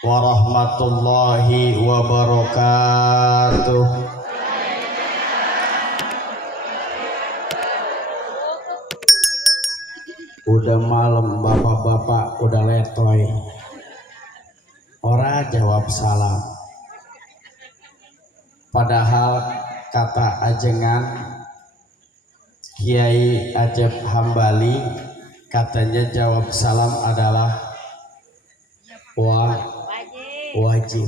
warahmatullahi wabarakatuh. Udah malam bapak-bapak udah letoy, ora jawab salam. Padahal kata ajengan Kiai Ajab Hambali, katanya jawab salam adalah wajib.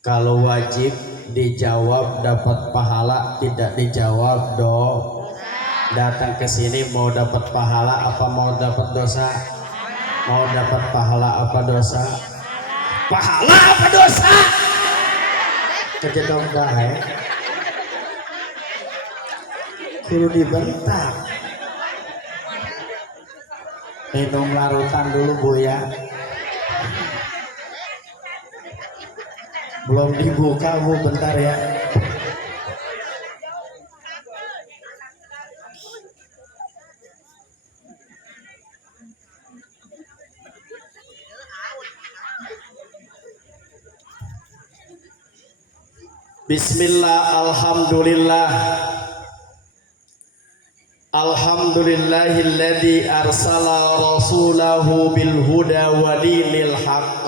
Kalau wajib dijawab dapat pahala, tidak dijawab datang ke sini mau dapat pahala apa mau dapat dosa? Mau dapat pahala apa dosa? Pahala apa dosa? Kejedong dahe kudu dibentak. Minum larutan dulu Bu ya. Belum dibuka Bu, bentar ya. Bismillah, alhamdulillah. Alhamdulillahilladzi arsala rasulahu bil huda wa dinil haqq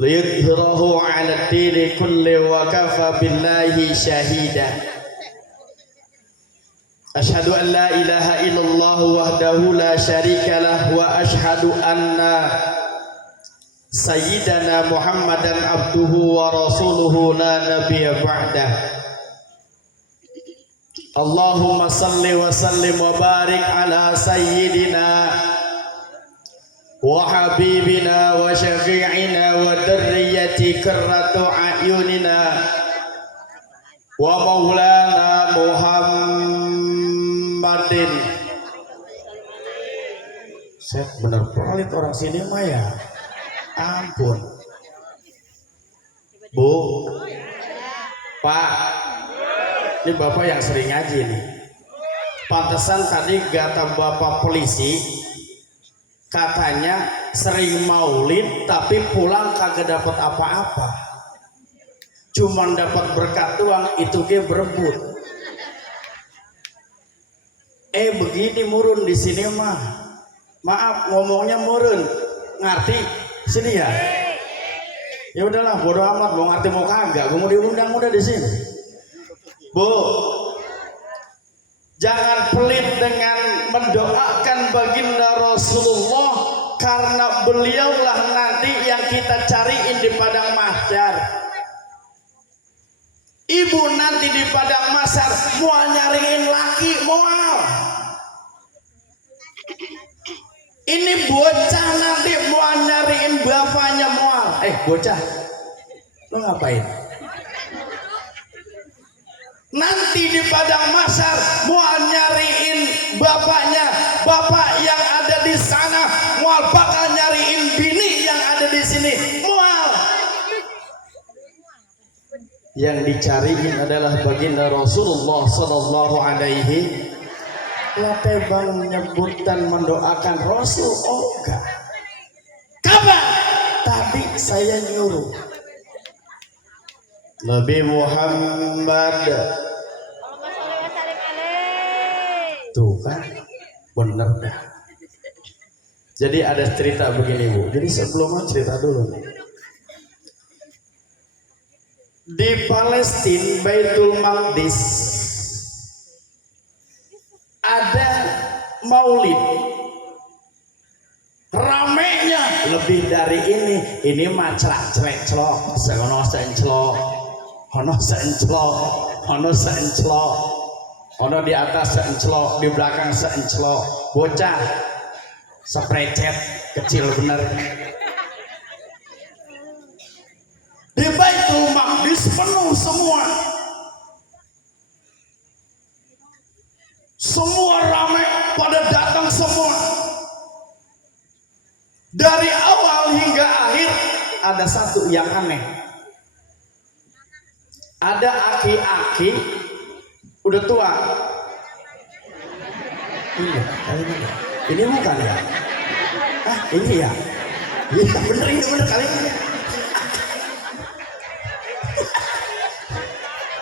liyudhhirahu 'ala ad-dini kulli wa kafa billahi shahida. Asyhadu an la ilaha illallah wahdahu la syarika lah wa asyhadu anna Sayyidana Muhammadan abduhu wa rasuluhu la nabiyya ba'dah. Allahumma salli wa sallim wa barik ala sayyidina wa habibina wa syafi'ina wa darriyati qurratu a'yunina wa maulana Muhammadin. Saya benar pelit orang sini mah ya. Ampun Bu, Pak, ini Bapak yang sering ngaji nih. Pantesan tadi kata Bapak polisi, katanya sering maulid tapi pulang kagak dapat apa-apa, cuman dapat berkat doang, itu ge berebut. Begini murun di sini mah, maaf ngomongnya murun, ngerti? Sini ya. Ya udahlah, bodo amat mau ngerti mau kagak, gue mau diundang udah di sini. Bu, jangan pelit dengan mendoakan baginda Rasulullah, karena beliaulah nanti yang kita cariin di padang mahsyar. Ibu nanti di padang mahsyar mau nyariin laki moal. Ini bocah nanti mau nyariin bapaknya mual. Bocah, lo ngapain? Nanti di padang mahsyar mau nyariin bapaknya, bapak yang ada di sana mual bakal nyariin bini yang ada di sini mual. Yang dicariin adalah baginda Rasulullah sallallahu alaihi. Latebang menyebut dan mendoakan Rasul Oga. Kapan? Tadi saya nyuruh. Nabi Muhammad. Tuh kan, bener dah. Jadi ada cerita begini Bu. Jadi sebelumnya cerita dulu. Di Palestina, Baitul Maqdis, ada maulid, ramenya lebih dari ini mah celak-celak, seono seencelok, ono seencelok, ono seencelok, ono di atas seencelok, di belakang seencelok, bocah seprecet kecil bener. Di Baitul Maqdis penuh semua. Semua ramai pada datang semua. Dari awal hingga akhir ada satu yang aneh. Ada aki-aki udah tua. Ini bukan ya? Ini ya? Iya bener, ini bener kali.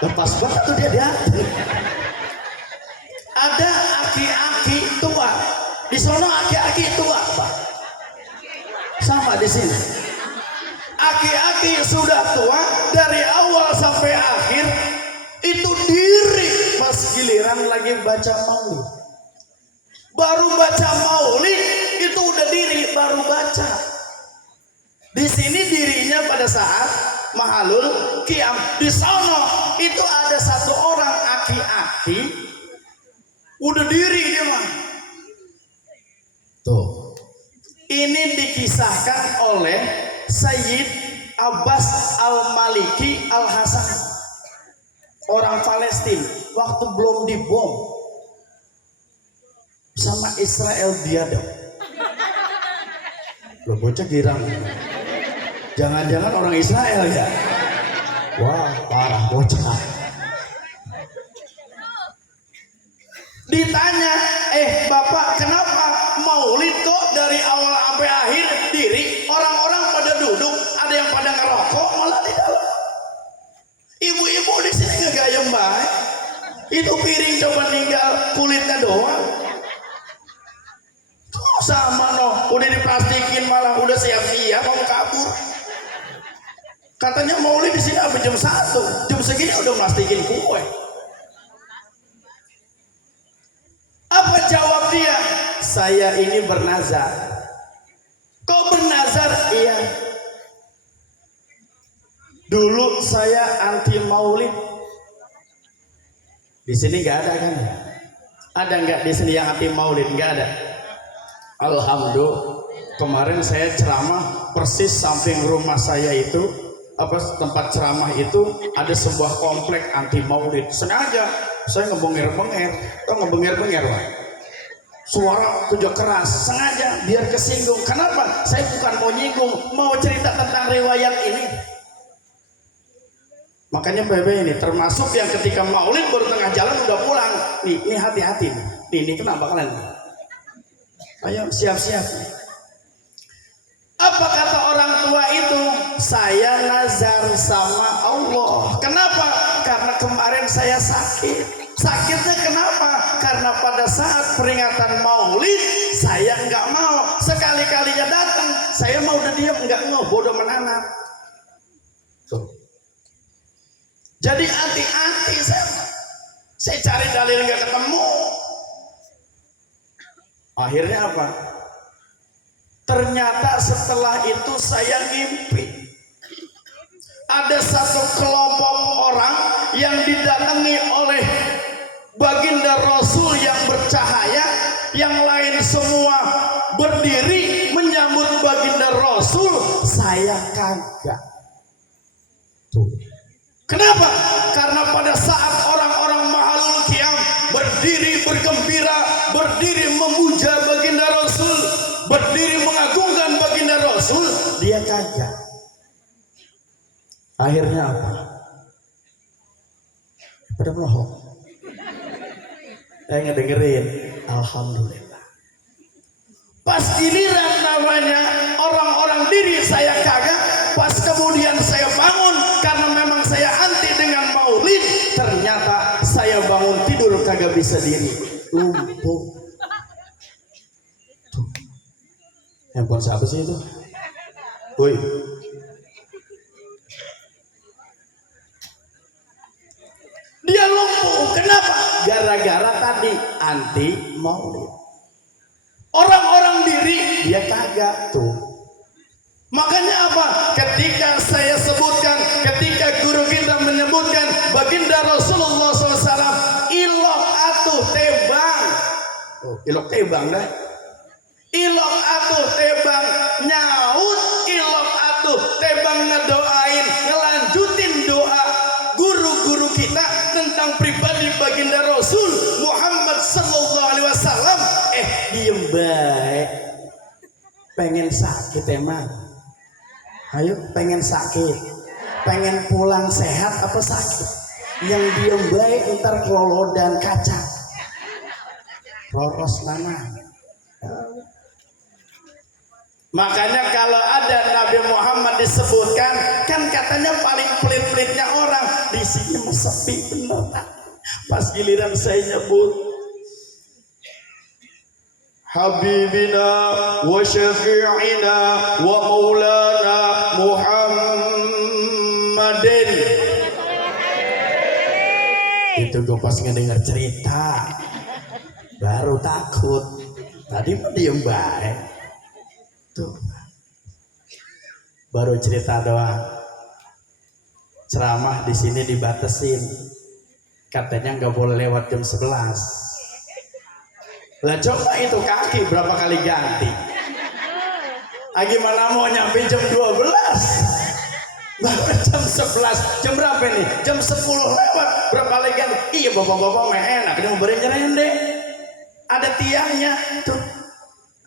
Lepas banget tuh dia. Ada aki-aki tua di sono, aki-aki tua Pak. Sama di sini. Aki-aki sudah tua dari awal sampai akhir itu diri, pas giliran lagi baca maulid. Baru baca maulid itu udah diri baru baca. Di sini dirinya pada saat mahalul qiyam. Di sono itu ada satu orang aki-aki udah diri dia mah. Tuh. Ini dikisahkan oleh Sayyid Abbas Al-Maliki Al-Hasan, orang Palestina, waktu belum dibom sama Israel biadab. Lo bocah girang. Jangan-jangan orang Israel ya? Wah, parah bocah. Ditanya, Bapak kenapa maulid kok dari awal sampai akhir diri? Orang-orang pada duduk, ada yang pada ngerokok malah di dalam. Ibu-ibu di sini ngegayem baik. Itu piring coba tinggal kulitnya doang. Sama udah diplastikin malah udah siap-siap mau kabur. Katanya maulid di sini apa jam 1, jam segini udah plastikin kue. Apa jawab dia? Saya ini bernazar. Kok bernazar? Iya. Dulu saya anti maulid. Di sini nggak ada kan? Ada nggak di sini yang anti maulid? Nggak ada. Alhamdulillah. Kemarin saya ceramah persis samping rumah saya itu, tempat ceramah itu ada sebuah komplek anti maulid. Sengaja saya ngebengir-bengir, Pak. Suara tujuh keras, sengaja biar kesinggung. Kenapa? Saya bukan mau nyinggung, mau cerita tentang riwayat ini. Makanya bebe ini termasuk yang ketika maulid baru tengah jalan udah pulang. Nih hati-hati nih. Ini kenapa kalian? Ayo siap-siap. Apa kata orang tua itu? Saya nazar sama Allah. Kenapa? Karena kemarin saya sakit. Sakitnya kenapa? Karena pada saat peringatan maulid saya nggak mau. Sekali-kalinya datang, saya mau udah diam, nggak mau, bodoh menanam. Tuh. Jadi anti-anti saya cari dalil nggak ketemu. Akhirnya apa? Ternyata setelah itu saya ngimpi ada satu kelompok orang yang didatangi oleh baginda Rasul yang bercahaya, yang lain semua berdiri menyambut baginda Rasul, saya kagak. Tuh. Kenapa? Karena pada saat orang-orang mahalul qiyam berdiri bergembira, berdiri memuja baginda Rasul, berdiri mengagungkan baginda Rasul, dia kagak. Akhirnya apa? Pada melohok. Saya ngedengerin, alhamdulillah. Pas giliran namanya orang-orang diri saya kagak, pas kemudian saya bangun karena memang saya anti dengan maulid, ternyata saya bangun tidur kagak bisa diri, lumpuh. Handphone siapa sih itu? Woi. Dia lumpuh. Kenapa? Gara-gara tadi anti maulid. Orang-orang diri dia kagak tuh. Makanya apa? Ketika saya sebutkan, ketika guru kita menyebutkan baginda Rasulullah SAW, ilok atuh tebang. Oh, ilok tebang dah. Ilok atuh tebang nyaut, ilok atuh tebang ngedoain, ngelanjutin doa guru-guru kita tentang pribadi baginda Rasul Muhammad sallallahu alaihi wasallam. Diem baik. Pengen sakit emang. Ayo pengen sakit. Pengen pulang sehat apa sakit? Yang diem baik ntar kelolodan kaca. Roros mana? Makanya kalau ada Nabi Muhammad disebutkan, kan katanya paling pelit-pelitnya orang. Di sini sepi bener. Pas giliran saya nyebut Habibina wa syafi'ina wa maulana Muhammadin, itu gue pas ngedenger cerita baru takut. Tadi mah diem baik tuh, baru cerita doang. Ceramah di sini dibatasin, katanya nggak boleh lewat jam 11. Lah coba itu kaki berapa kali ganti? Gimana mau nyampe jam 12? Baru jam 11. Jam berapa nih? Jam 10 lewat. Berapa kali ganti? Iya bapak-bapak mah enak, dia mau berendeh. Ada tiangnya tuh,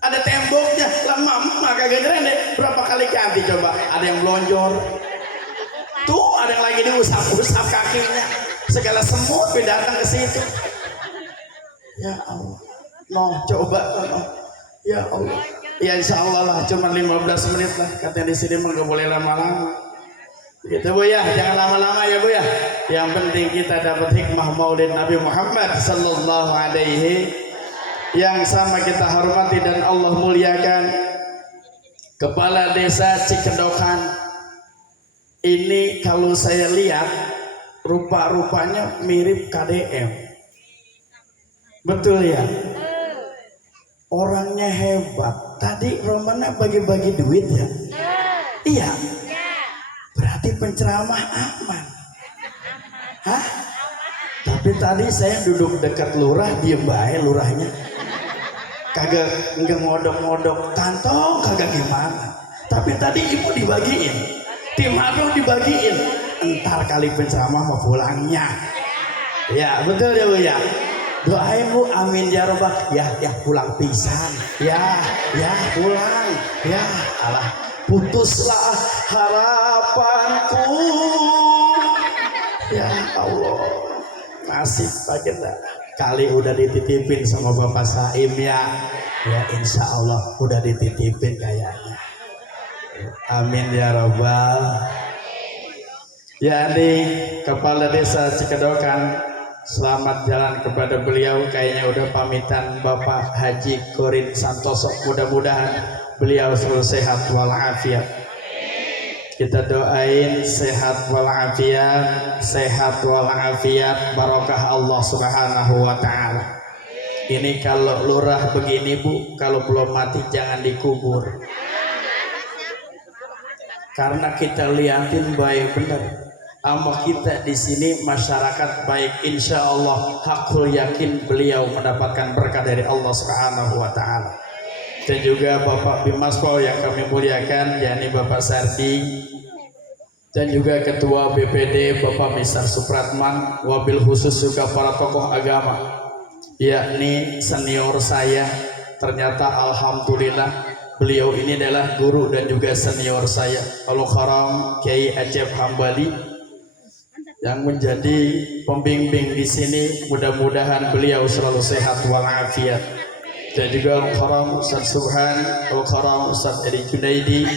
ada temboknya. Lah mama kagak nyerendeh. Berapa kali ganti coba? Ada yang melonjor. Tuh ada yang lagi diusap-usap kakinya. Segala semut datang ke situ. Ya Allah. Mau coba ya Allah. Ya insya Allah lah, cuma 15 menit lah. Katanya di sini mah gak boleh lama-lama. Gitu Bu ya, jangan lama-lama ya Bu ya. Yang penting kita dapat hikmah Maulid Nabi Muhammad sallallahu alaihi, yang sama kita hormati dan Allah muliakan. Kepala Desa Cikedokan ini kalau saya lihat rupa-rupanya mirip KDM. Betul ya? Orangnya hebat. Tadi Romana bagi-bagi duit ya? Iya. Berarti penceramah aman. Hah? Tapi tadi saya duduk dekat lurah, diem baik lurahnya. Kagak enggak ngodok-ngodok kantong, kagak gimana. Tapi tadi ibu dibagiin, tim Adro dibagiin. Entar kali penceramah mau pulangnya. Ya betul ya Bu ya. Doain Bu, amin ya robbal. Ya pulang pisan. Ya pulang. Ya Allah, putuslah harapanku. Ya Allah, nasib baginda. Kali udah dititipin sama Bapak Saim ya. Ya insya Allah udah dititipin kayaknya. Amin ya robbal. Jadi Kepala Desa Cikedokan, selamat jalan kepada beliau. Kayaknya udah pamitan Bapak Haji Korin Santoso. Mudah-mudahan beliau selalu sehat walafiat. Kita doain sehat walafiat, sehat walafiat, barokah Allah Subhanahu wa ta'ala. Ini kalau lurah begini Bu, kalau belum mati jangan dikubur. Karena kita liatin baik bener. Ama kita di sini masyarakat baik, insya Allah hakul yakin beliau mendapatkan berkah dari Allah Subhanahu wa ta'ala. Dan juga Bapak Bimaspol yang kami muliakan, yakni Bapak Sardi, dan juga Ketua BPD Bapak Misar Supratman, wabil khusus juga para tokoh agama, yakni senior saya. Ternyata alhamdulillah beliau ini adalah guru dan juga senior saya, Al-Karam Kiai Acep Hambali, yang menjadi pembimbing di sini. Mudah-mudahan beliau selalu sehat walafiat. Dan juga Al-Karam Ustaz Subhan, Al-Karam Ustaz Edi Junaidi,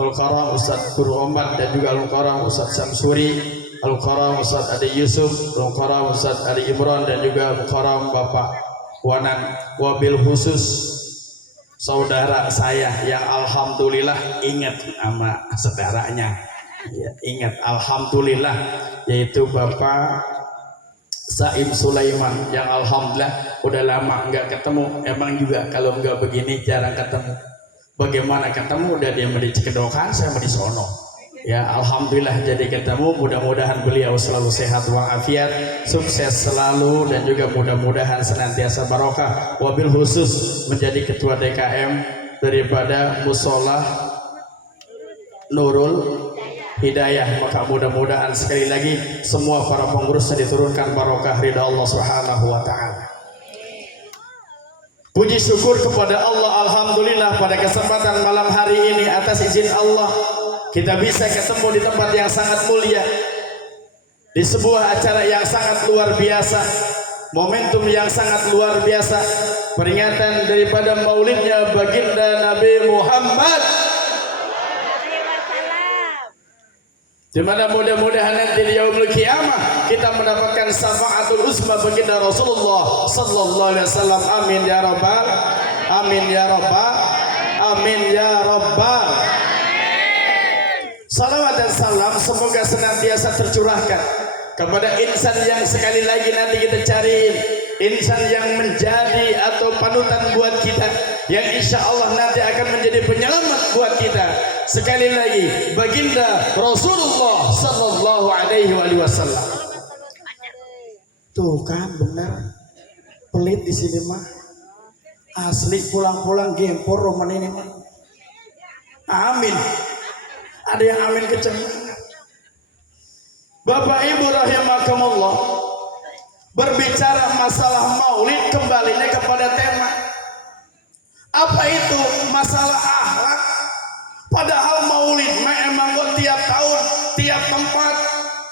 Al-Karam Ustaz Guru Omar, dan juga Al-Karam Ustaz Samsuri, Al-Karam Ustaz Adi Yusuf, Al-Karam Ustaz Adi Imran, dan juga Al-Karam Bapak Wanan. Wabil khusus saudara saya yang alhamdulillah ingat sama saudaranya. Ya, ingat alhamdulillah, yaitu Bapak Saim Sulaiman, yang alhamdulillah udah lama nggak ketemu. Emang juga kalau nggak begini jarang ketemu. Bagaimana ketemu? Udah dia mau di Cikedokan, saya mau di sono. Ya alhamdulillah jadi ketemu. Mudah-mudahan beliau selalu sehat walafiat, sukses selalu, dan juga mudah-mudahan senantiasa barokah. Wabil khusus menjadi ketua DKM daripada Musola Nurul Hidayah. Maka mudah-mudahan sekali lagi semua para pengurusnya diturunkan barokah ridha Allah Subhanahu wa ta'ala. Puji syukur kepada Allah, alhamdulillah pada kesempatan malam hari ini atas izin Allah kita bisa ketemu di tempat yang sangat mulia, di sebuah acara yang sangat luar biasa, momentum yang sangat luar biasa, peringatan daripada maulidnya baginda Nabi Muhammad, di mana mudah-mudahan nanti di yaumul qiyamah kita mendapatkan syafaatul uzma baginda Rasulullah sallallahu alaihi wasallam. Amin ya rabbal, amin ya rabbal, amin ya rabbal. Salawat dan salam semoga senantiasa tercurahkan kepada insan yang sekali lagi nanti kita cari, insan yang menjadi atau panutan buat kita, yang insya Allah nanti akan menjadi penyelamat buat kita. Sekali lagi, baginda Rasulullah sallallahu alaihi wasallam. Tuh kan benar, pelit di sini mah. Asli pulang-pulang gempor roman ini mah. Amin. Ada yang amin kenceng. Bapak Ibu rahimakumullah, berbicara masalah maulid kembalinya kepada tema. Apa itu masalah akhlak? Padahal maulid memang tiap tahun, tiap tempat,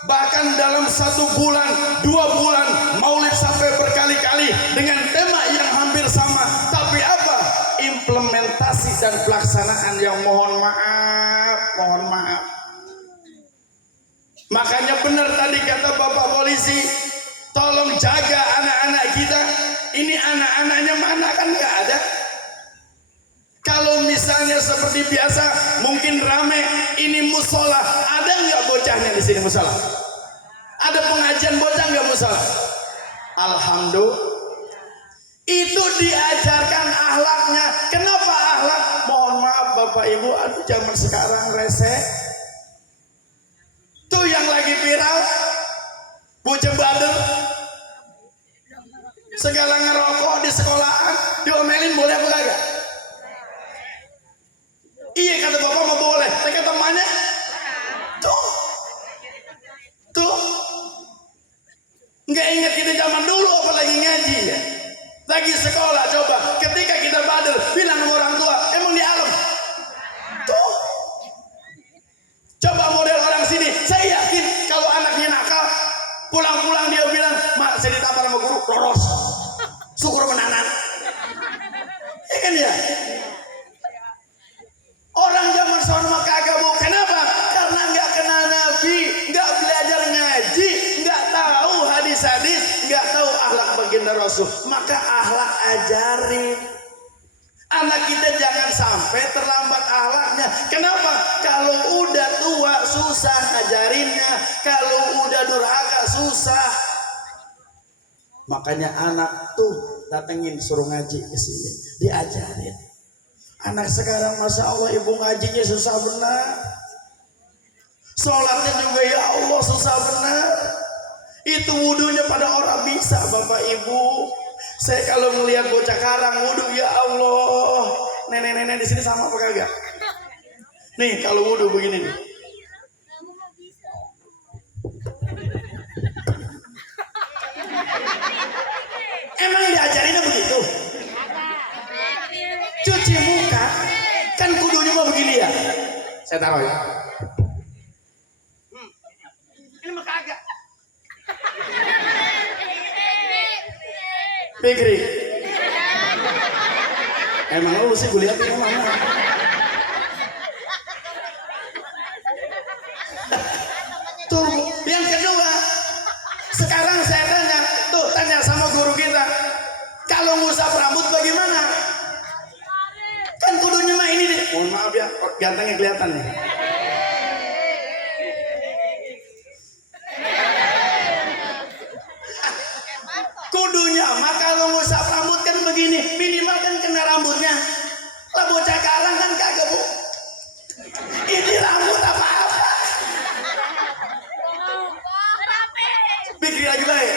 bahkan dalam 1 bulan, 2 bulan maulid sampai berkali-kali dengan tema yang hampir sama. Tapi apa? Implementasi dan pelaksanaan yang mohon maaf, mohon maaf. Makanya benar tadi kata Bapak Polisi, tolong jaga anak-anak kita. Ini anak-anaknya mana kan nggak ada. Kalau misalnya seperti biasa mungkin rame, ini musola, ada nggak bocahnya di sini musola? Ada pengajian bocah nggak musola? Alhamdulillah. Itu diajarkan akhlaknya. Kenapa akhlak? Mohon maaf Bapak Ibu, aduh zaman sekarang rese. Tuh yang lagi viral, bocah badel, segala ngerokok di sekolahan, diomelin boleh apa kagak? Iya kata bapak mau boleh, tapi kata temannya, tuh, nggak ingat kita zaman dulu apalagi ngaji ya, lagi sekolah coba, ketika kita badel, bilang sama orang tua, emang di alam, tuh. Coba model orang sini, saya yakin kalau anaknya nakal, pulang-pulang dia bilang, mak saya ditampar sama guru, lolos, syukur menanan. Ya kan ya? Orang zaman sekarang mah kagak mau. Kenapa? Karena nggak kenal Nabi, nggak belajar ngaji, nggak tahu hadis-hadis, nggak tahu akhlak baginda Rasul. Maka akhlak ajarin. Anak kita jangan sampai terlambat akhlaknya. Kenapa? Kalau udah tua susah ngajarinnya, kalau udah durhaka susah. Makanya anak tuh datengin suruh ngaji ke sini, diajarin. Anak sekarang masya Allah ibu ngajinya susah benar. Sholatnya juga ya Allah susah benar. Itu wudunya pada orang bisa Bapak Ibu. Saya kalau melihat bocah karang wudu ya Allah. Nenek-nenek di sini sama apa kagak? Nih kalau wudu begini nih. Emang diajarinnya begitu? Cuci muka kan kudunya mau begini ya. Saya taruh ya. Ini mah kagak. Pikri. Emang lu sih gue lihat ini mana? Tuh, yang kedua. Sekarang saya tanya sama guru kita. Kalau ngusap rambut bagaimana? Kan kudunya mah ini nih. Mohon maaf ya, gantengnya kelihatan nih. Kudunya mah kalau ngusap rambut kan begini, minimal kan kena rambutnya. Lah bocah karang kan kagak bu. Ini rambut apa-apa. Pikir lagi lah ya.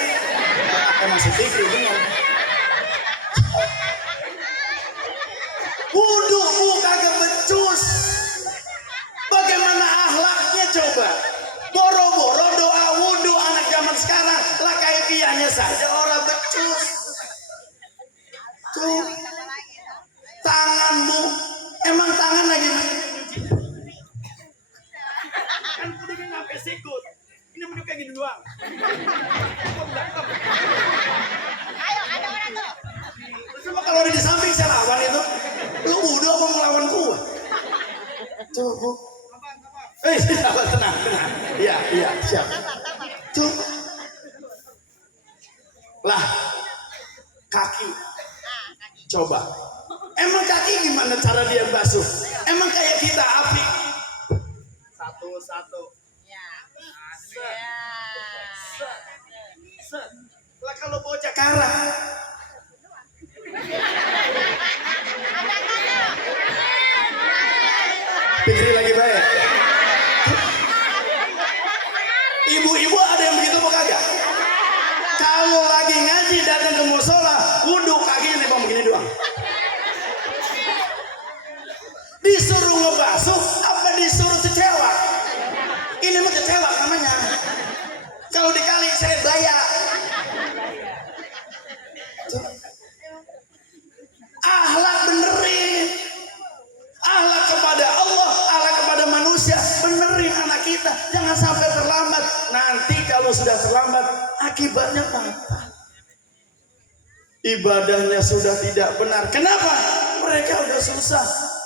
Emang sedikit benar. Wudu bu kagak becus. Bagaimana akhlaknya coba? Boro-boro doa wudu anak zaman sekarang lah kayak kianya saja orang becus. Tuh tanganmu emang tangan lagi kan kudunya sampai sikut. Ini menurut kayak gini doang. Kalau ada di samping saya lawan itu. Lu udah mau ngelawan gua. Coba. Tenang. Iya, siap. Coba. Lah, kaki. Coba. Emang kaki gimana cara dia basuh? Emang kayak kita api. Satu. Lah kalau bocah karang. Pikir lagi baik. Ibu-ibu ada yang begitu apa kagak? Kalau lagi ngaji datang ke musola, wudhu kakinya nih begini doang. Disuruh ngebasuh apa disuruh cecewak? Ini mah cecewak namanya. Kalau dikali saya bayar. Akhlak benerin. Akhlak kepada Allah, akhlak kepada manusia, benerin anak kita. Jangan sampai terlambat. Nanti kalau sudah terlambat, akibatnya apa? Ibadahnya sudah tidak benar. Kenapa? Mereka udah susah.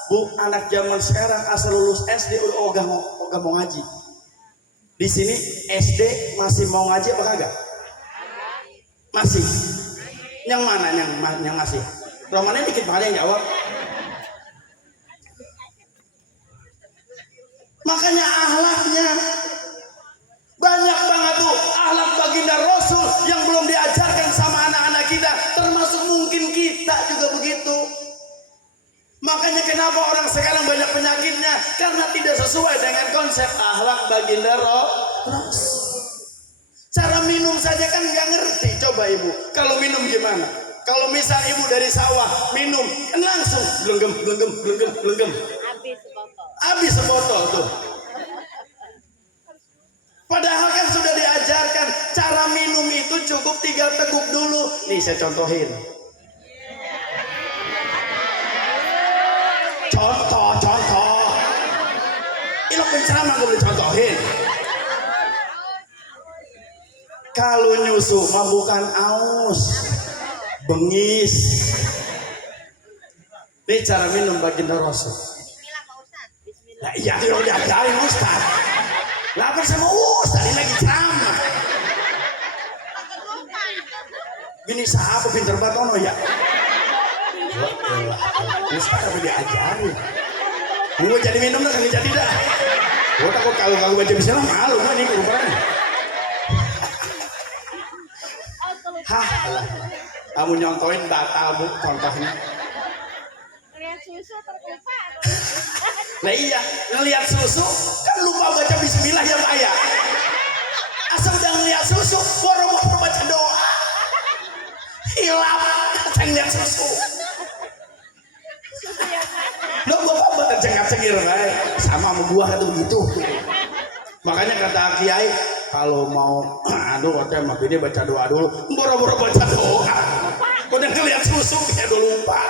Bu, anak zaman sekarang asal lulus SD udah ogah mau ngaji. Di sini SD masih mau ngaji apa kagak? Masih. Yang mana yang masih? Romannya dikit banget yang jawab. Makanya akhlaknya banyak banget tuh akhlak baginda Rasul yang belum diajarkan sama anak-anak kita, termasuk mungkin kita juga begitu. Makanya kenapa orang sekarang banyak penyakitnya? Karena tidak sesuai dengan konsep akhlak baginda Rasul. Cara minum saja kan nggak ngerti. Coba ibu, kalau minum gimana? Kalau misal ibu dari sawah minum kan langsung gelenggem. Habis sebotol tuh. Padahal kan sudah diajarkan cara minum itu cukup 3 teguk dulu. Nih saya contohin. Contoh. Ini penceramah gue boleh contohin. Kalau nyusu mah bukan aus, bengis. Ini cara minum baginda Rasul. Bismillah Pak Ustadz. Bismillah. Nah iya itu udah diajarin Ustaz. Lapar sama Ustaz ini lagi ceramah. Bini sahabat pinter banget ono ya. Ustaz apa diajarin? Gue jadi minum dah kagak jadi dah. Gue takut kalau baca bismillah malu kan ini ukurannya. Hah, kamu nyontoin batal bu contohnya. Lihat susu terlupa. Nah iya, ngelihat susu kan lupa baca bismillah ya Pak ya. Asal udah ngelihat susu, boro-boro baca doa. Hilang, saya ngelihat susu. Lo bapak buat cengap-cengir sama gua kata begitu. Makanya kata Kiai, kalau mau aduh hotel mah ini baca doa dulu, boro-boro baca doa. Udah ngelihat susu kayak udah lupa.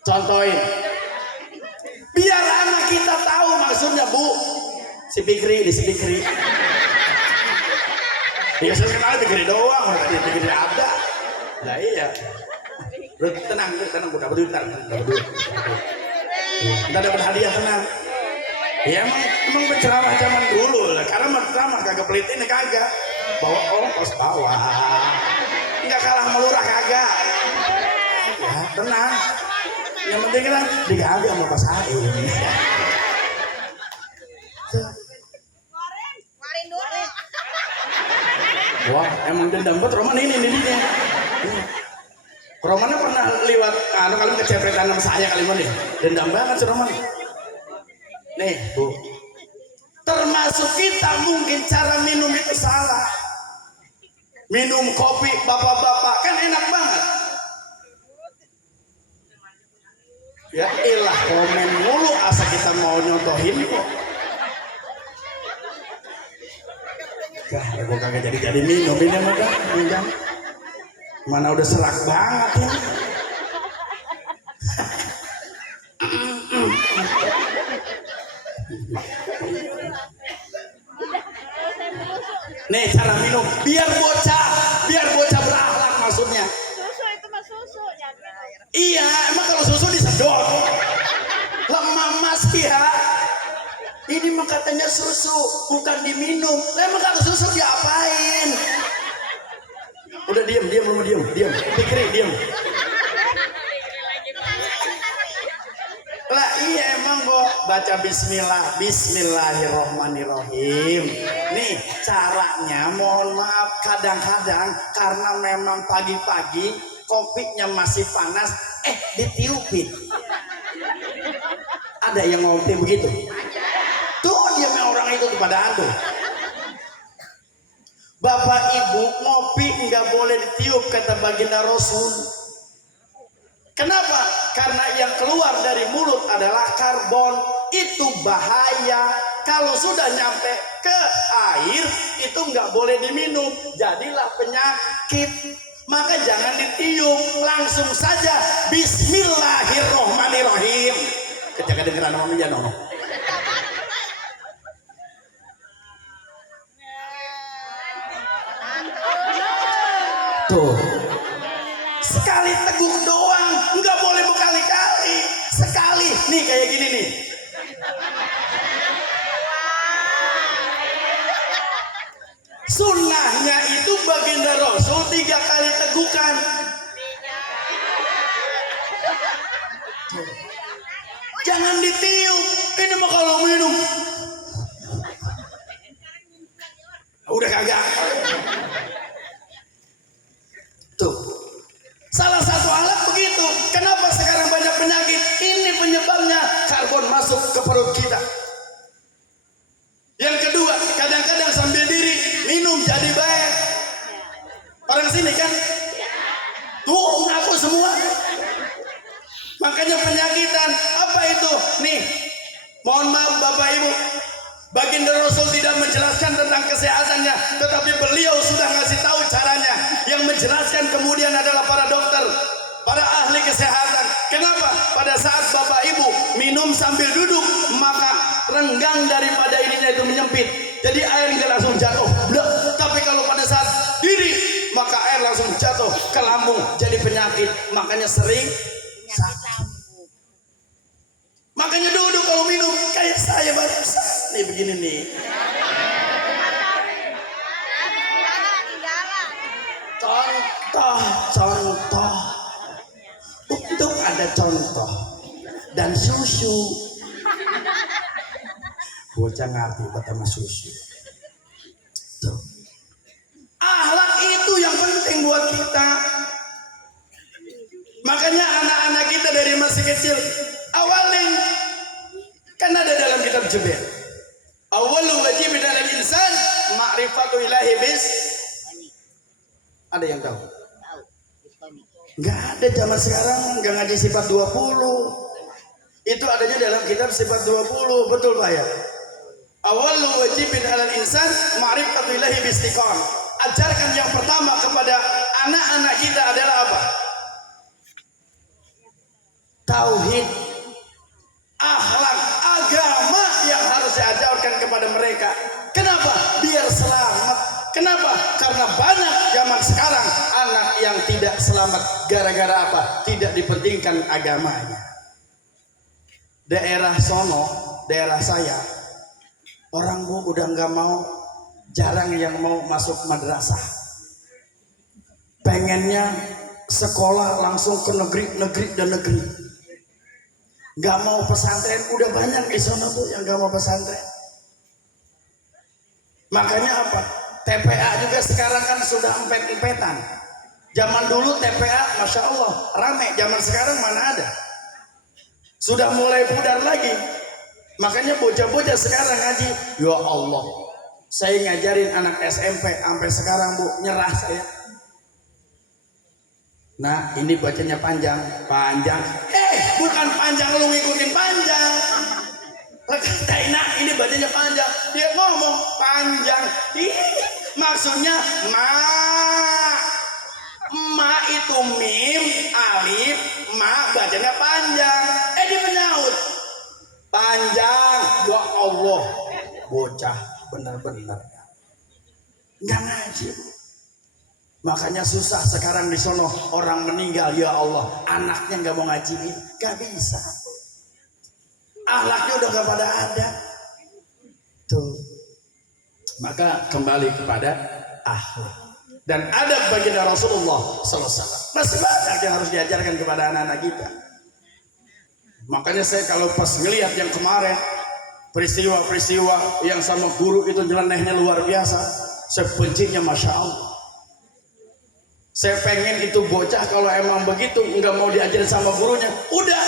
Contohin, biar anak kita tahu maksudnya bu, si Fikri. Ya saya kenal Fikri doang, tadi Fikri ada. Nah iya, lu tenang, udah berdua, dapat duit. Ntar dapat hadiah tenang. Ya emang penceramah zaman dulu lah, karena penceramah kagak pelit ini kagak, bawa ongkos bawa, nggak kalah melurah kagak. Ya tenang. Yang penting kan digagal sama Pak Said. Keluarin dulu. Wah, emang dendam banget Roman ini. Romannya pernah lewat kali kecepretan sama saya kali ini. Dendam banget si Roman. Nih, Bu. Termasuk kita mungkin cara minum itu salah. Minum kopi bapak-bapak kan enak banget. Ya elah komen mulu asa kita mau nyontohin kok. Gak, gue kagak jadi minum ini mah dah. Mana udah serak banget ini. Nih cara minum biar bocah nasihat. Ini mah katanya susu, bukan diminum. Emang kalau susu diapain? Udah diam, pikir diam. Lah iya emang kok baca Bismillahirrohmanirrohim. Nih caranya, mohon maaf kadang-kadang karena memang pagi-pagi kopinya masih panas, ditiupin. Ada yang ngopi begitu? Tuh dia orang itu kepada antum. Bapak ibu ngopi nggak boleh ditiup kata baginda Rasul. Kenapa? Karena yang keluar dari mulut adalah karbon. Itu bahaya. Kalau sudah nyampe ke air itu nggak boleh diminum. Jadilah penyakit. Maka jangan ditiup, langsung saja Bismillahirrohmanirrohim. Ketika dengeran namanya no. Tuh, sekali teguk doang, nggak boleh berkali-kali. Sekali, nih kayak gini nih. Sunnahnya itu baginda Rasul 3 kali tegukan. Jangan ditiup. Ini mah kalau minum udah kagak. Tuh, salah satu alat begitu. Kenapa sekarang banyak penyakit? Ini penyebabnya, karbon masuk ke perut kita. Yang kedua, kadang-kadang sambil diri minum jadi baik. Orang sini kan tuh ngaku semua. Makanya penyakitan apa itu? Nih, mohon maaf Bapak Ibu, baginda Rasul tidak menjelaskan tentang kesehatannya, tetapi beliau sudah ngasih tahu caranya. Yang menjelaskan kemudian adalah para dokter, para ahli kesehatan. Kenapa? Pada saat Bapak Ibu minum sambil duduk, maka renggang daripada ininya itu menyempit. Jadi air nggak langsung jatuh. Blok. Tapi kalau pada saat diri, maka air langsung jatuh ke lambung, jadi penyakit. Makanya sering sakit. Makanya duduk kalau minum kayak saya barusan nih begini nih. Contoh untuk ada contoh dan susu. Bocah ngerti pertama susu. Tuh. Akhlak itu yang penting buat kita. Makanya anak-anak kita dari masih kecil awalin, kan ada dalam kitab Jubair, awalu wajib dalam insan ma'rifatu ilahi bis. Ada yang tahu? Nggak ada zaman sekarang, nggak ngaji sifat 20. Itu adanya dalam kitab sifat 20, betul Pak ya? Awalu wajib dalam insan ma'rifatu ilahi bistiqam. Ajarkan yang pertama kepada anak-anak kita adalah apa? Tauhid, akhlak, agama yang harus diajarkan kepada mereka. Kenapa? Biar selamat. Kenapa? Karena banyak zaman sekarang anak yang tidak selamat gara-gara apa? Tidak dipentingkan agamanya. Daerah sono, daerah saya, orang bu udah nggak mau, jarang yang mau masuk madrasah. Pengennya sekolah langsung ke negeri dan negeri. Nggak mau pesantren, udah banyak di sana bu yang nggak mau pesantren. Makanya apa? TPA juga sekarang kan sudah empet-empetan. Zaman dulu TPA, masya Allah, rame. Zaman sekarang mana ada? Sudah mulai pudar lagi. Makanya bocah-bocah sekarang ngaji, ya Allah, saya ngajarin anak SMP sampai sekarang bu, nyerah saya. Nah ini bacanya panjang. Bukan panjang lu ngikutin panjang. Nah ini bacanya panjang. Dia ngomong panjang. Maksudnya ma itu mim, alif, ma bacanya panjang. Dia menyaut panjang. Ya Allah, bocah benar-benar nggak ngaji. Makanya susah sekarang di sono, orang meninggal, ya Allah, anaknya nggak mau ngaji, nggak bisa. Akhlaknya udah gak pada ada. Tuh. Maka kembali kepada akhlak. Dan adab baginda Rasulullah sallallahu alaihi wasallam. Masih banyak yang harus diajarkan kepada anak-anak kita. Makanya saya kalau pas ngelihat yang kemarin peristiwa-peristiwa yang sama guru itu nyelenehnya luar biasa, saya bencinya masya Allah. Saya pengen itu bocah kalau emang begitu nggak mau diajarin sama gurunya, udah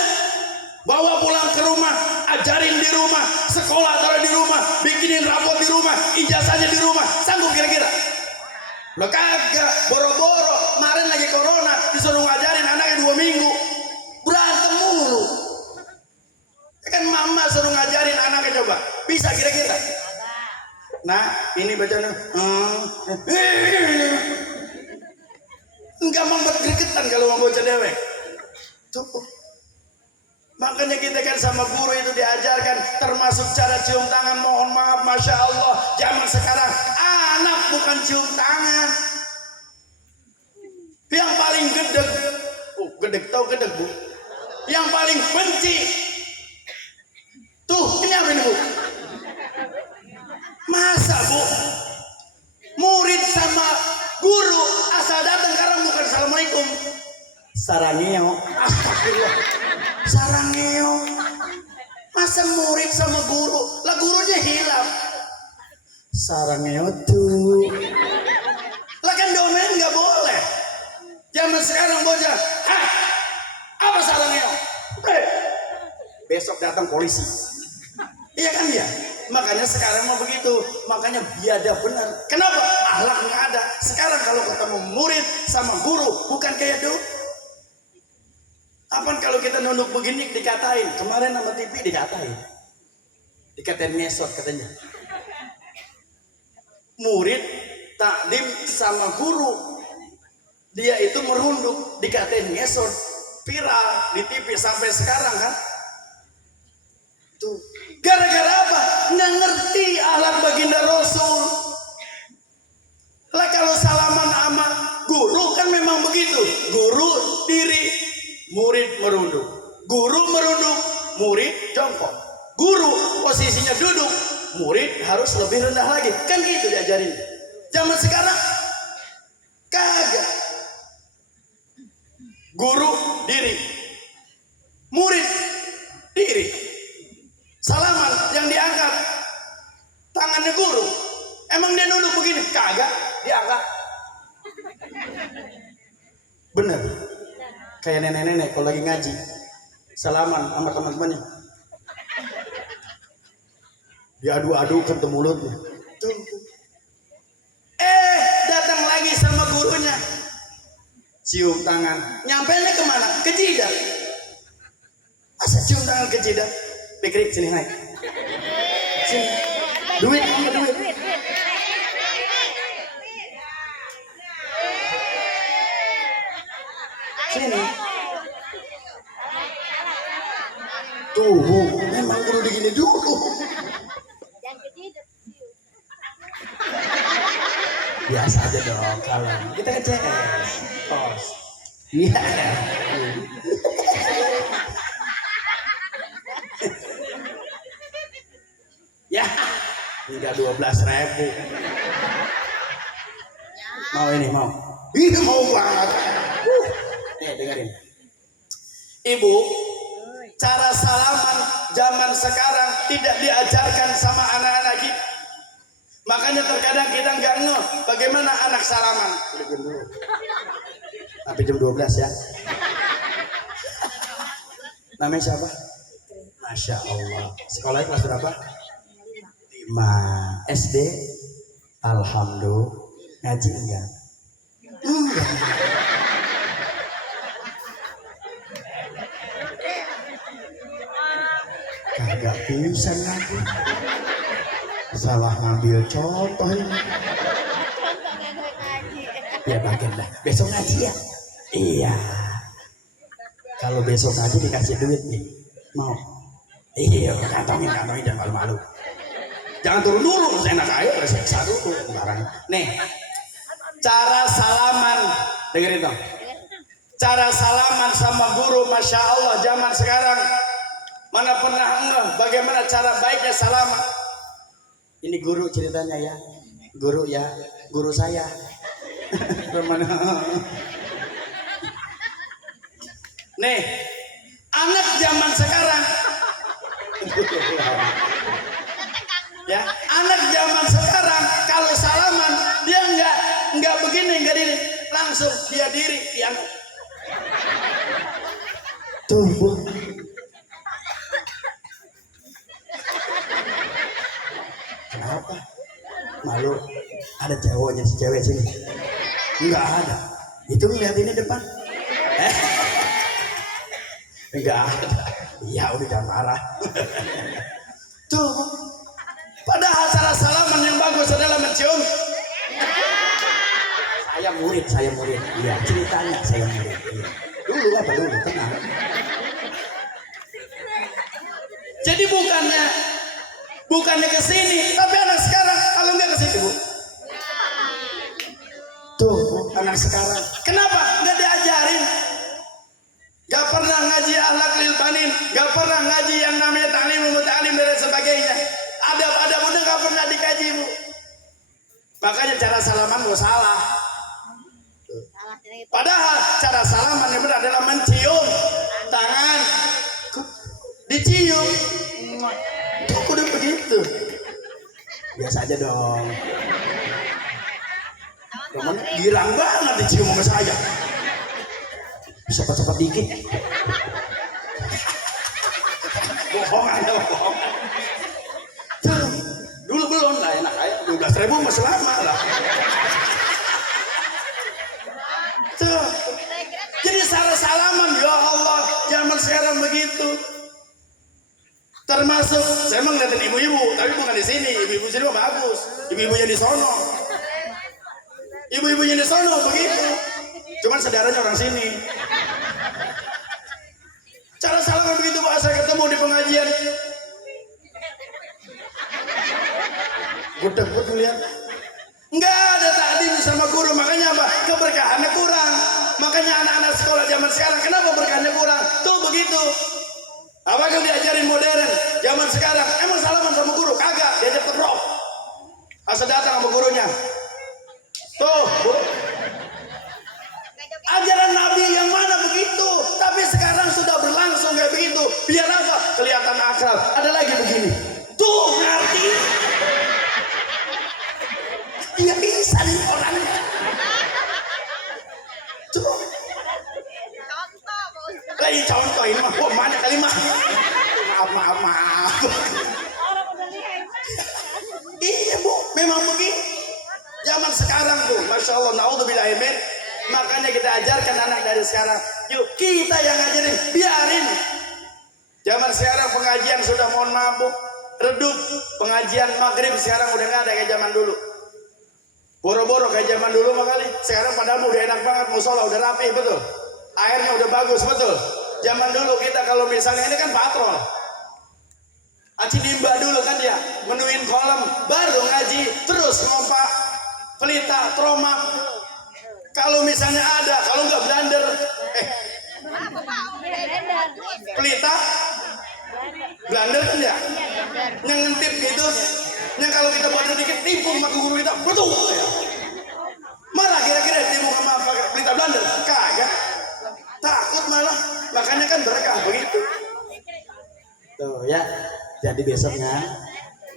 bawa pulang ke rumah, ajarin di rumah, sekolah taruh di rumah, bikinin rapot di rumah, ijazahnya di rumah, sanggup kira-kira? Lo kagak, boro-boro, kemarin lagi corona, disuruh ngajarin anaknya 2 minggu, berantem mulu. Kan mama suruh ngajarin anaknya, coba, bisa kira-kira? Nah, ini bacanya, enggak membuat gregetan kalau mau bocah dewek. Tuh. Makanya kita kan sama guru itu diajarkan termasuk cara cium tangan. Mohon maaf, masya Allah, zaman sekarang anak bukan cium tangan. Yang paling gedeg, gedeg tahu gedeg bu? Yang paling benci, tuh ini apa ini bu? Masa bu? Murid sama guru asal datang sekarang bukan assalamualaikum, sarangeo, astagfirullah, sarangeo. Masa murid sama guru, lah gurunya hilang, sarangeo tuh. Lah kan domain nggak boleh. Zaman sekarang bocah, hah, apa sarangeo? Besok datang polisi. Iya kan ya? Makanya sekarang mau begitu, makanya biadab benar. Kenapa? Akhlaknya ada. Sekarang kalau ketemu murid sama guru bukan kayak dulu. Apa kalau kita nunduk begini dikatain? Kemarin sama TV dikatain ngesot katanya. Murid taklim sama guru, dia itu merunduk dikatain ngesot, viral di TV sampai sekarang kan? Tuh. Gara-gara apa? Nggak ngerti akhlak baginda Rasul. Lah kalau salaman sama guru kan memang begitu. Guru diri, murid merunduk. Guru merunduk, murid jongkok. Guru posisinya duduk, murid harus lebih rendah lagi. Kan gitu diajarin. Zaman sekarang kagak. Guru diri, murid diri. Salaman yang diangkat tangannya guru. Emang dia nunduk begini? Kagak, diangkat. Bener. Kayak nenek-nenek kalau lagi ngaji, salaman sama teman-temannya. Diadu-adu ke mulutnya. Tuh. Datang lagi sama gurunya. Cium tangan. Nyampainya kemana? Ke jidat. Masa cium tangan ke jidat? Pikir sini naik. Sini. Duit. Sini. Tuh, bu, memang guru begini dulu. Biasa aja dong kalau kita ke CS. Tos. Iya. Ya, hingga 12.000. Mau ini mau. Ih, mau banget. Nih dengerin. Ibu, cara salaman zaman sekarang tidak diajarkan sama anak-anak kita. Makanya terkadang kita nggak ngeh bagaimana anak salaman. Udah jam dulu. Sampai jam 12 ya. Namanya siapa? Masya Allah. Sekolahnya kelas berapa? 5 SD. Alhamdulillah. Ngaji enggak? Kagak bisa ngaji. Salah ngambil contoh ini. Ya bagian dah. Besok ngaji ya? Iya. Kalau besok ngaji dikasih duit nih. Mau? Iya, kantongin jangan malu-malu. Jangan turun dulu, enak aja, periksa dulu barang. Nih, cara salaman, dengerin dong. Cara salaman sama guru, masya Allah zaman sekarang Mana pernah ngeh bagaimana cara baiknya salaman. Ini guru ceritanya ya. Guru ya, guru saya. Nih, anak zaman sekarang. Ya, anak zaman sekarang kalau salaman dia enggak begini, enggak diri, langsung dia diri yang tuh Bu. Kenapa? Malu? Ada cowoknya si cewek sini? Enggak ada. Itu ngeliat ini depan? Enggak ada. Ya udah jangan marah. Tuh. Padahal cara salaman yang bagus adalah mencium. Saya murid. Iya, ceritanya saya murid. Iya. Dulu, tenang. Jadi bukannya ke sini, tapi anak sekarang kalau enggak ke situ, Bu. Tuh, anak sekarang. Kenapa? Enggak diajarin. Gak pernah ngaji akhlak lil banin, gak pernah ngaji yang namanya ta'lim muta'alim dan sebagainya. Ada muda gak pernah dikaji, Bu. Makanya cara salaman gak salah. Padahal cara salaman yang benar adalah mencium tangan, dicium. Itu udah begitu. Biasa aja dong. Temen girang banget dicium sama saya. Cepat-cepat dikit. Bohong. Dulu belum lah, enak aja 12.000 masih lama lah. Tuh. Jadi salah salaman, ya Allah, zaman sekarang begitu. Termasuk saya emang ngeliatin ibu-ibu, tapi bukan di sini. Ibu-ibu sini mah bagus. Ibu-ibunya di sono. Ibu-ibunya di sono begitu. Cuman saudaranya orang sini. Cara salaman begitu Pak, saya ketemu di pengajian. Gudeg lihat. Enggak ada takdim sama guru, makanya apa? Keberkahannya kurang. Makanya anak-anak sekolah zaman sekarang kenapa berkahnya kurang? Tuh begitu. Apakah diajarin modern zaman sekarang? Emang salaman sama guru? Kagak, diajak terop. Asal datang sama gurunya. Tuh, Bu. Ajaran Nabi yang mana begitu? Tapi sekarang sudah berlangsung kayak begitu. Biar apa? Kelihatan akrab. Ada lagi begini. Tuh, ngerti? Dia bisa nih orangnya. Tuh. Lagi contoh ini mah. Wah, mana kalimat? Maaf. Iya, Bu. Memang begini. Zaman sekarang, Bu. Masya Allah. Na'udzubillah. Makanya kita ajarkan anak dari sekarang. Yuk kita yang ngajarin, biarin. Zaman sekarang pengajian sudah mohon maaf, Bu, redup. Pengajian maghrib sekarang udah nggak ada kayak zaman dulu. Boro-boro kayak zaman dulu makanya. Sekarang padahal udah enak banget, musola udah rapi, betul. Airnya udah bagus, betul. Zaman dulu kita kalau misalnya ini kan patrol. Aci nimba dulu kan dia, menuin kolam, baru ngaji, terus ngompak, pelita, tromak. Kalau misalnya ada, kalau nggak blender, pelita, blender kan ya, yang ngintip gitu, yang kalau kita buat sedikit tipu sama guru kita, betul ya. Malah kira-kira tipu sama pakai pelita blender, kagak, takut malah, makanya kan berkah begitu. Tuh ya, jadi besoknya,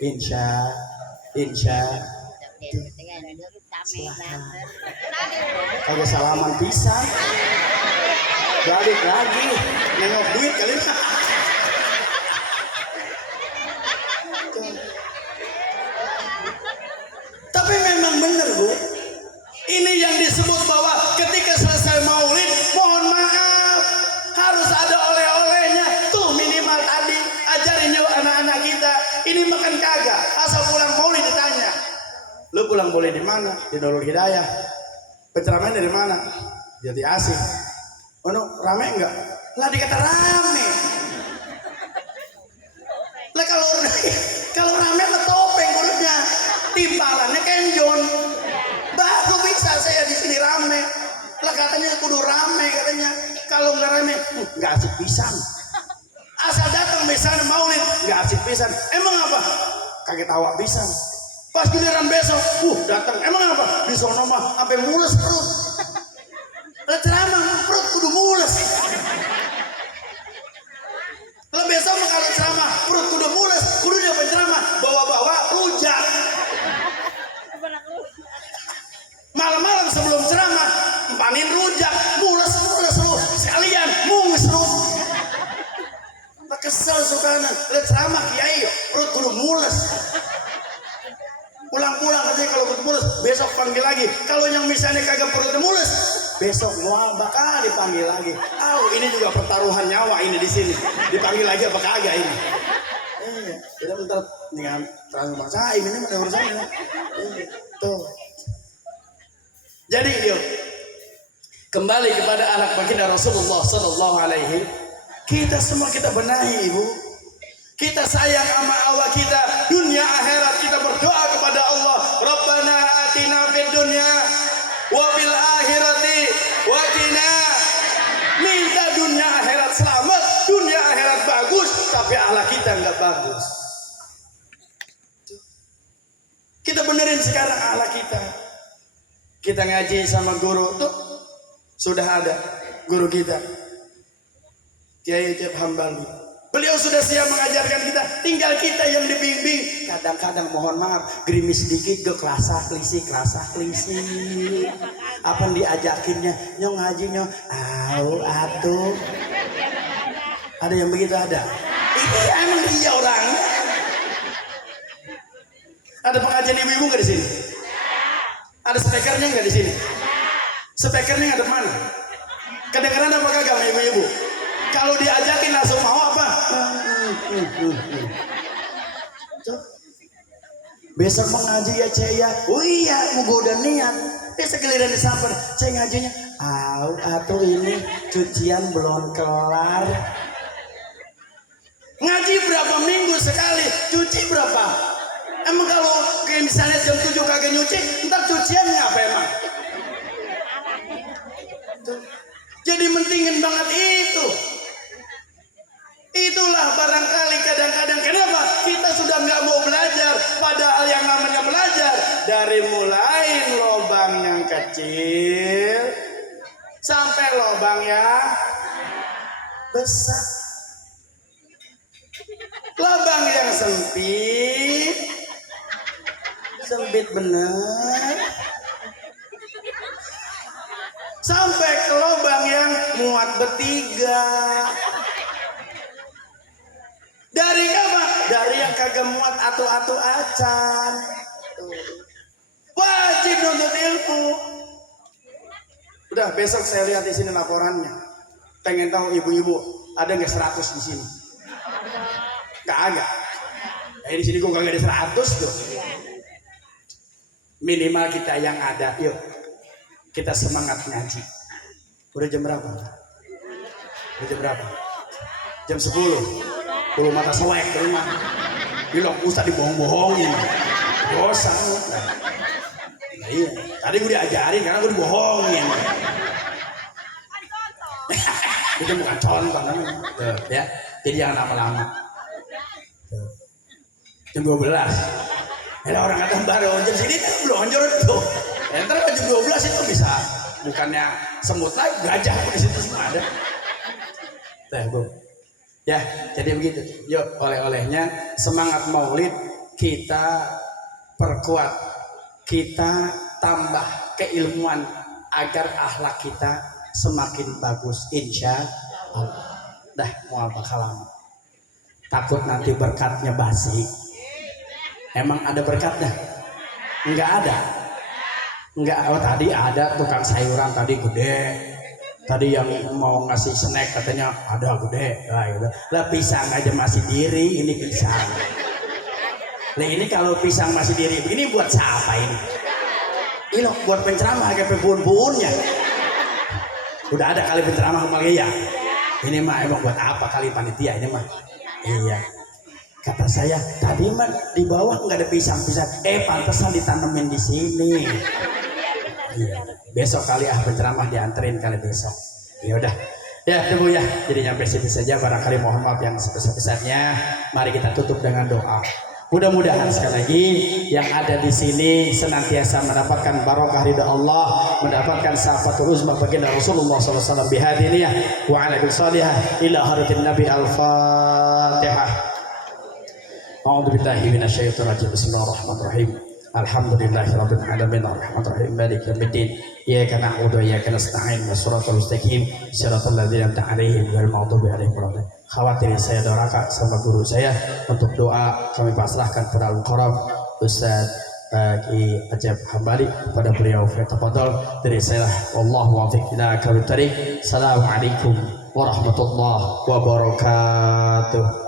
insya. Kalau salaman bisa balik lagi nengok duit kali ini. Tapi memang benar, Bu, ini yang disebut bahwa ketika selesai maulid mohon maaf harus ada oleh-olehnya. Tuh minimal tadi ajarin yuk anak-anak kita. Ini makan kagak, asal pulang maulid ditanya, lu pulang boleh di mana? Di Nurul Hidayah. Pencerahan dari mana? Jadi asik. Oh no, rame enggak? Lah dikata rame. Lah kalau rame mah topeng mulutnya, timpalannya kenjon. Baru bisa saya di sini rame. Lah katanya kudu rame katanya. Kalau nggak rame, nggak asik pisan. Asal datang misalnya maulid nggak asik pisan, emang apa? Kaget awak pisan. Pas giliran besok, datang, emang apa? Di sono mah sampai mules perut. Lah ceramah perut kudu mules. Lah besok mah kalau ceramah perut kudu mules, kudu dia penceramah bawa-bawa rujak. Malam-malam sebelum ceramah panin rujak, mules lu sekalian mungus lu. Kesel sukana, lihat ceramah kiai perut kudu mules. Pulang-pulang katanya kalau perut mules, besok panggil lagi. Kalau yang misalnya kagak perut mules, besok mual bakal dipanggil lagi. Ini juga pertaruhan nyawa ini di sini. Dipanggil lagi apa kagak ini? Kita bentar dengan transfer saya ini ada urusannya. Tuh. Jadi yuk kembali kepada anak baginda Rasulullah Sallallahu Alaihi. Kita semua kita benahi ibu. Kita sayang sama Allah kita, dunia akhirat kita berdoa kepada Allah. Rabbana atina fid dunya wa fil akhirati wa qina. Minta dunia akhirat selamat, dunia akhirat bagus, tapi akhlak kita nggak bagus. Kita benerin sekarang akhlak kita. Kita ngaji sama guru tuh sudah ada guru kita Kiai Cep Hambali. Beliau sudah siap mengajarkan kita, tinggal kita yang dibimbing. Kadang-kadang mohon maaf gerimis sedikit ke kelasa klisi. Apa diajakinnya nyong ngaji nyong atuh. Ada yang begitu ada? Iya emang dia orangnya. Ada pengajian ibu-ibu nggak di sini? Ada speakernya nggak di sini? Speakernya ada mana? Kedengeran apa kagak ibu-ibu? Kalau diajakin langsung mau apa? Besok mengaji ya cek ya. Oh iya, mau udah niat. Besok giliran disamper, cek ngajinya. Atau ini cucian belum kelar. Ngaji berapa minggu sekali? Cuci berapa? Emang kalau kayak misalnya jam 7 kagak nyuci, ntar cuciannya apa emang? Jadi mentingin banget itu. Itulah barangkali kadang-kadang kenapa kita sudah nggak mau belajar. Padahal yang namanya belajar dari mulai lubang yang kecil sampai lubang yang besar. Lubang yang sempit bener, sampai ke lubang yang muat bertiga. Dari apa? Dari yang kagak muat atu-atu acan. Wajib nuntut ilmu. Udah besok saya lihat di sini laporannya. Pengen tahu ibu-ibu ada nggak 100 di sini? Kagak. Di sini gua kagak ada 100 tuh. Minimal kita yang ada. Yuk kita semangat ngaji. Udah jam berapa? Jam 10. Belum mata soek ke rumah. Bilang usah dibohong-bohongin. Dosa. Nah, iya. Tadi gue diajarin karena gue dibohongin. Itu bukan contoh namanya. Ya. Jadi jangan lama-lama. Jam 12. Ada orang kata baru jam sini kan belonjor tuh. Ntar jam 12 itu bisa. Bukannya semut lagi, gajah di situ semua ada. Tuh, ya, jadi begitu. Yuk, oleh-olehnya semangat maulid kita perkuat, kita tambah keilmuan agar akhlak kita semakin bagus, insya Allah. Dah, mau apa kalam? Takut nanti berkatnya basi. Emang ada berkatnya? Enggak ada. Enggak. Oh tadi ada tukang sayuran tadi gede. Tadi yang mau ngasih snack katanya ada gede, lah pisang aja masih diri, ini pisang. Nah ini kalau pisang masih diri, ini buat siapa ini? Ini loh buat penceramah kayak pebun-bunnya. Udah ada kali penceramah kemarin ya. Ini mah emang buat apa kali panitia ini mah? Iya. Kata saya tadi mah di bawah nggak ada pisang-pisang. Pantesan ditanemin di sini. Iya. Besok kali penceramah dianterin kali besok. Ya udah. Ya, tunggu ya. Jadi sampai sini saja, barangkali mohon maaf yang sebesar-besarnya. Mari kita tutup dengan doa. Mudah-mudahan sekali lagi yang ada di sini senantiasa mendapatkan barokah ridha Allah, mendapatkan syafaat uzma baginda Rasulullah SAW bihadiniyah wa ala bisalihah ila haratin Nabi al-Fatihah. A'udzu billahi minasyaitonir rajim. Bismillahirrahmanirrahim. Alhamdulillahirabbil alamin arrahmanir rahim maliki yaumiddin. Iyyaka na'budu wa iyyaka nasta'in. Shiratal mustaqim. Shiratal ladzina an'amta 'alaihim ghairil maghdubi 'alaihim waladdallin. Khawatir saya doakan sama guru saya untuk doa kami pasrahkan pada Al-Qaram Ustaz Ki Ajab Hambali pada beliau tafadhol dari saya. Wallahu muwaffiq ila aqwamit thariq. Assalamualaikum warahmatullahi wabarakatuh.